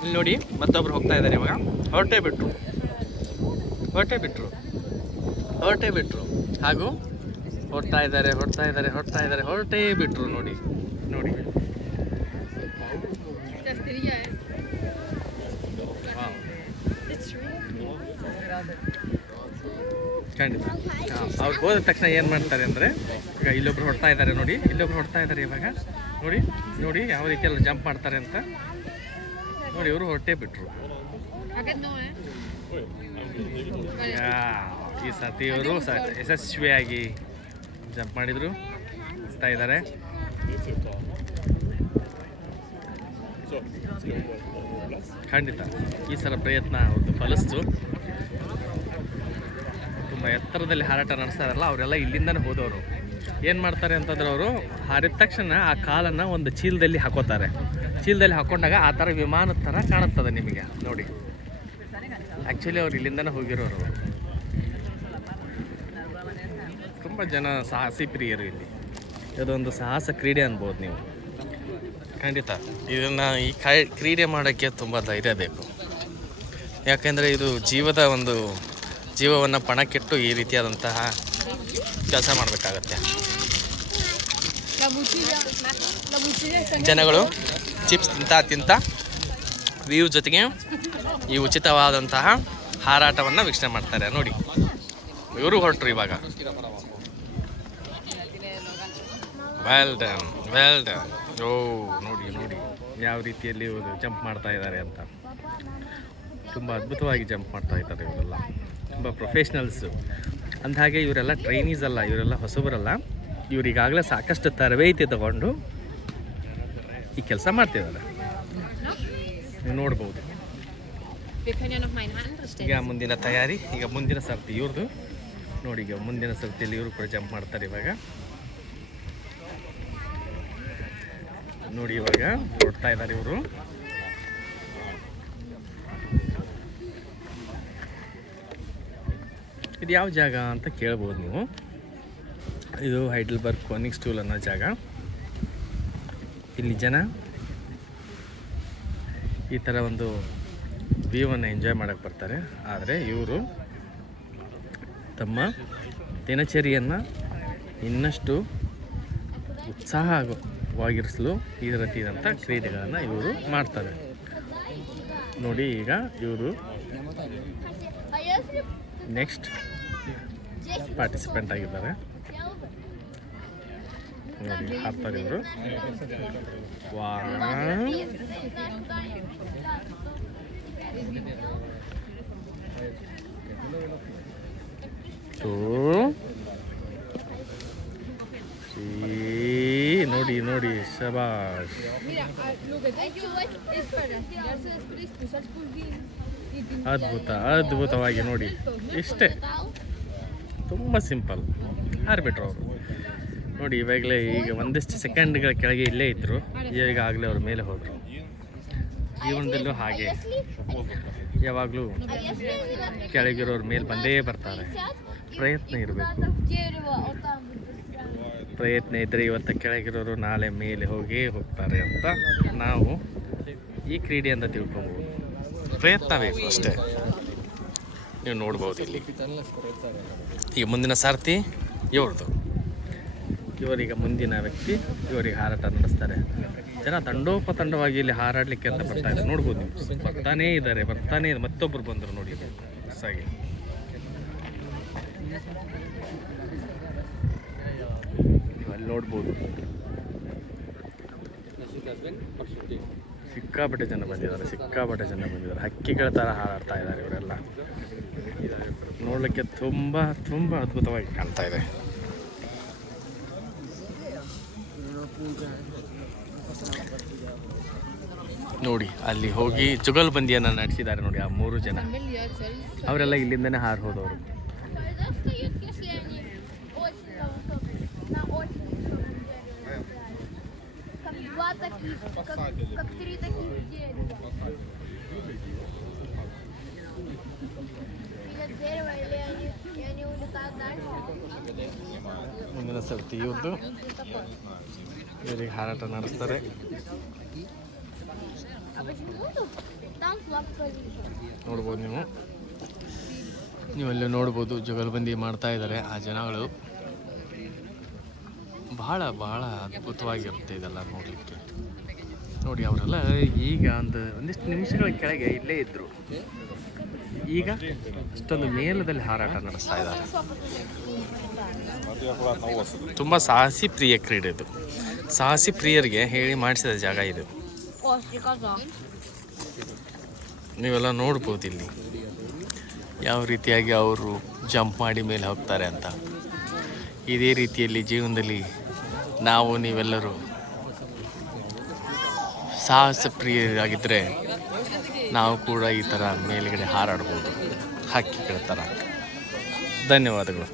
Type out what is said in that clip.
ಇಲ್ಲಿ ನೋಡಿ ಮತ್ತೊಬ್ರು ಹೋಗ್ತಾ ಇದ್ದಾರೆ ಇವಾಗ. ಹೊರಟೇ ಬಿಟ್ರು ಹಾಗೂ ಹೊರಟೇ ಬಿಟ್ರು. ನೋಡಿ ಖಂಡಿತ. ಅವ್ರು ಹೋದ ತಕ್ಷಣ ಏನು ಮಾಡ್ತಾರೆ ಅಂದರೆ, ಈಗ ಇಲ್ಲೊಬ್ರು ಹೊಡ್ತಾ ಇದ್ದಾರೆ ನೋಡಿ, ಇವಾಗ ನೋಡಿ ಯಾವ ರೀತಿಯಲ್ಲಿ ಜಂಪ್ ಮಾಡ್ತಾರೆ ಅಂತ ನೋಡಿ. ಇವರು ಹೊರಟೇ ಬಿಟ್ರು. ಈ ಸತಿ ಇವರು ಯಶಸ್ವಿಯಾಗಿ ಜಂಪ್ ಮಾಡಿದರು, ಹೋಗ್ತಾ ಇದ್ದಾರೆ. ಖಂಡಿತ ಈ ಸಲ ಪ್ರಯತ್ನ ಅವ್ರದ್ದು ಫಲಿಸ್ತು. ತುಂಬ ಎತ್ತರದಲ್ಲಿ ಹಾರಾಟ ನಡೆಸ್ತಾರಲ್ಲ ಅವರೆಲ್ಲ ಇಲ್ಲಿಂದನೇ ಹೋದವರು. ಏನು ಮಾಡ್ತಾರೆ ಅಂತಂದ್ರೆ, ಅವರು ಹಾರಿದ ತಕ್ಷಣ ಆ ಕಾಲನ್ನು ಒಂದು ಚೀಲದಲ್ಲಿ ಹಾಕೋತಾರೆ. ಚೀಲದಲ್ಲಿ ಹಾಕೊಂಡಾಗ ಆ ಥರ ವಿಮಾನದ ಥರ ಕಾಣುತ್ತದೆ ನಿಮಗೆ ನೋಡಿ. ಆ್ಯಕ್ಚುಲಿ ಅವ್ರು ಇಲ್ಲಿಂದನೇ ಹೋಗಿರೋರು. ತುಂಬ ಜನ ಸಾಹಸಿ ಪ್ರಿಯರು ಇಲ್ಲಿ. ಇದೊಂದು ಸಾಹಸ ಕ್ರೀಡೆ ಅನ್ಬೋದು ನೀವು. ಖಂಡಿತ ಇದನ್ನು ಈ ಕ್ರೀಡೆ ಮಾಡೋಕ್ಕೆ ತುಂಬ ಧೈರ್ಯ ಬೇಕು. ಯಾಕೆಂದರೆ ಇದು ಜೀವವನ್ನು ಪಣಕ್ಕಿಟ್ಟು ಈ ರೀತಿಯಾದಂತಹ ಕೆಲಸ ಮಾಡಬೇಕಾಗತ್ತೆ. ಜನಗಳು ಚಿಪ್ಸ್ ತಿಂತ ವ್ಯೂ ಜೊತೆಗೆ ಈ ಉಚಿತವಾದಂತಹ ಹಾರಾಟವನ್ನು ವೀಕ್ಷಣೆ ಮಾಡ್ತಾರೆ ನೋಡಿ. ಇವರು ಹೊರಟರು ಇವಾಗ. Well done. ಓ ನೋಡಿ ಯಾವ ರೀತಿಯಲ್ಲಿ ಇವರು ಜಂಪ್ ಮಾಡ್ತಾ ಇದ್ದಾರೆ ಅಂತ. ತುಂಬ ಅದ್ಭುತವಾಗಿ ಜಂಪ್ ಮಾಡ್ತಾ ಇದ್ದಾರೆ ಇವರೆಲ್ಲ. ತುಂಬ ಪ್ರೊಫೆಷ್ನಲ್ಸು. ಅಂದಹಾಗೆ ಇವರೆಲ್ಲ ಟ್ರೈನೀಸ್ ಅಲ್ಲ, ಇವರೆಲ್ಲ ಹೊಸಬರಲ್ಲ. ಇವರಿಗಾಗಲೇ ಸಾಕಷ್ಟು ತರಬೇತಿ ತಗೊಂಡು ಈ ಕೆಲಸ ಮಾಡ್ತಿದ್ದಾರೆ. ನೀವು ನೋಡ್ಬೋದು. ಈಗ ಮುಂದಿನ ತಯಾರಿ, ಈಗ ಮುಂದಿನ ಸರ್ತಿ ಇವ್ರದ್ದು ನೋಡಿ. ಈಗ ಮುಂದಿನ ಸರ್ತಿಯಲ್ಲಿ ಇವರು ಕೂಡ ಜಂಪ್ ಮಾಡ್ತಾರೆ ಇವಾಗ ನೋಡಿ. ಇವಾಗ ಹೊರಡ್ತಾ ಇದ್ದಾರೆ ಇವರು. ಇದು ಯಾವ ಜಾಗ ಅಂತ ಕೇಳ್ಬೋದು ನೀವು. ಇದು ಹೈಡೆಲ್ಬರ್ಗ್ ಕೋನಿಗ್ ಸ್ಟೂಲ್ ಅನ್ನೋ ಜಾಗ. ಇಲ್ಲಿ ಜನ ಈ ಥರ ಒಂದು ವ್ಯೂವನ್ನು ಎಂಜಾಯ್ ಮಾಡೋಕ್ಕೆ ಬರ್ತಾರೆ. ಆದರೆ ಇವರು ತಮ್ಮ ದಿನಚರಿಯನ್ನು ಇನ್ನಷ್ಟು ಉತ್ಸಾಹವಾಗಿರಿಸಲು ಈ ರೀತಿಯಾದಂಥ ಕ್ರೀಡೆಗಳನ್ನು ಇವರು ಮಾಡ್ತಾರೆ ನೋಡಿ. ಈಗ ಇವರು ನೆಕ್ಸ್ಟ್ ಪಾರ್ಟಿಸಿಪೆಂಟ್ ಆಗಿದ್ದಾರೆ ನೋಡಿ. ಹಾಕ್ತಾರೆ ಇವರು. ನೋಡಿ ಶಬಾಷ್. ಅದ್ಭುತವಾಗಿ ನೋಡಿ. ಇಷ್ಟೇ, ತುಂಬ ಸಿಂಪಲ್. ಹಾರಿಬಿಟ್ರು ಅವರು ನೋಡಿ. ಈಗ ಒಂದಿಷ್ಟು ಸೆಕೆಂಡ್ಗಳ ಕೆಳಗೆ ಇಲ್ಲೇ ಇದ್ದರು, ಈಗಾಗಲೇ ಅವ್ರ ಮೇಲೆ ಹೋದರು. ಜೀವನದಲ್ಲೂ ಹಾಗೆ ಯಾವಾಗಲೂ ಕೆಳಗಿರೋರ ಮೇಲೆ ಬಂದೇ ಬರ್ತಾರೆ. ಪ್ರಯತ್ನ ಇರಬೇಕು. ಪ್ರಯತ್ನ ಇದ್ದರೆ ಇವತ್ತು ಕೆಳಗಿರೋರು ನಾಳೆ ಮೇಲೆ ಹೋಗ್ತಾರೆ ಅಂತ ನಾವು ಈ ಕ್ರೀಡೆಯಿಂದ ತಿಳ್ಕೊಬೋದು. ಪ್ರಯತ್ನ ಬೇಕು ಅಷ್ಟೇ. ನೀವು ನೋಡ್ಬೋದು ಇಲ್ಲಿ. ಈಗ ಮುಂದಿನ ಸಾರಥಿ ಇವ್ರದ್ದು. ಇವರೀಗ ಮುಂದಿನ ವ್ಯಕ್ತಿ. ಇವರಿಗೆ ಹಾರಾಟ ನಡೆಸ್ತಾರೆ. ಜನ ತಂಡೋಪತಂಡವಾಗಿ ಇಲ್ಲಿ ಹಾರಾಡಲಿಕ್ಕೆ ಅಂತ ಬರ್ತಾ ಇದ್ದಾರೆ. ನೋಡ್ಬೋದು ನೀವು. ಬರ್ತಾನೇ ಇದ್ದಾರೆ. ಮತ್ತೊಬ್ಬರು ಬಂದರು ನೋಡಿ ಹೊಸಾಗಿ. ನೀವು ಅಲ್ಲಿ ನೋಡ್ಬೋದು. ಸಿಕ್ಕಾಪಟ್ಟೆ ಜನ ಬಂದಿದ್ದಾರೆ. ಹಕ್ಕಿಗಳ ಥರ ಹಾರಾಡ್ತಾ ಇದ್ದಾರೆ ಇವರೆಲ್ಲ. ನೋಡಲಿಕ್ಕೆ ತುಂಬ ಅದ್ಭುತವಾಗಿ ಕಾಣ್ತಾ ಇದೆ ನೋಡಿ. ಅಲ್ಲಿ ಹೋಗಿ ಜುಗಲ್ಬಂದಿಯನ್ನು ನಡೆಸಿದ್ದಾರೆ ನೋಡಿ. ಆ 3 ಜನ ಅವರೆಲ್ಲ ಇಲ್ಲಿಂದನೇ ಹಾರಿ ಹೋದವರು. ಮುಂದಿನ ಸರ್ತಿ ಇವ್ರದ್ದು. ಇವರಿಗೆ ಹಾರಾಟ ನಡೆಸ್ತಾರೆ. ನೋಡ್ಬೋದು ನೀವಲ್ಲಿ ನೋಡ್ಬೋದು ಜುಗಲ್ಬಂದಿ ಮಾಡ್ತಾ ಇದ್ದಾರೆ ಆ ಜನಗಳು. ಬಹಳ ಬಹಳ ಅದ್ಭುತವಾಗಿರುತ್ತೆ ಇದೆಲ್ಲ ನೋಡಲಿಕ್ಕೆ. ನೋಡಿ ಅವರೆಲ್ಲ ಈಗ ಒಂದಿಷ್ಟು ನಿಮಿಷಗಳ ಕೆಳಗೆ ಇಲ್ಲೇ ಇದ್ದರು, ಈಗ ಇಷ್ಟೊಂದು ಮೇಲದಲ್ಲಿ ಹಾರಾಟ ನಡೆಸ್ತಾ ಇದ್ದಾರೆ. ತುಂಬ ಸಾಹಸಿ ಪ್ರಿಯ ಕ್ರೀಡೆ ಇದು. ಸಾಹಸಿ ಪ್ರಿಯರಿಗೆ ಹೇಳಿ ಮಾಡಿಸಿದ ಜಾಗ ಇದು. ನೀವೆಲ್ಲ ನೋಡ್ಬೋದು ಇಲ್ಲಿ ಯಾವ ರೀತಿಯಾಗಿ ಅವರು ಜಂಪ್ ಮಾಡಿ ಮೇಲೆ ಹೋಗ್ತಾರೆ ಅಂತ. ಇದೇ ರೀತಿಯಲ್ಲಿ ಜೀವನದಲ್ಲಿ ನಾವು ನೀವೆಲ್ಲರೂ ಸಾಹಸ ಪ್ರಿಯರಾಗಿದ್ದರೆ ನಾವು ಕೂಡ ಈ ಥರ ಮೇಲುಗಡೆ ಹಾರಾಡ್ಬೋದು ಹಕ್ಕಿಗಳ ಥರ. ಧನ್ಯವಾದಗಳು.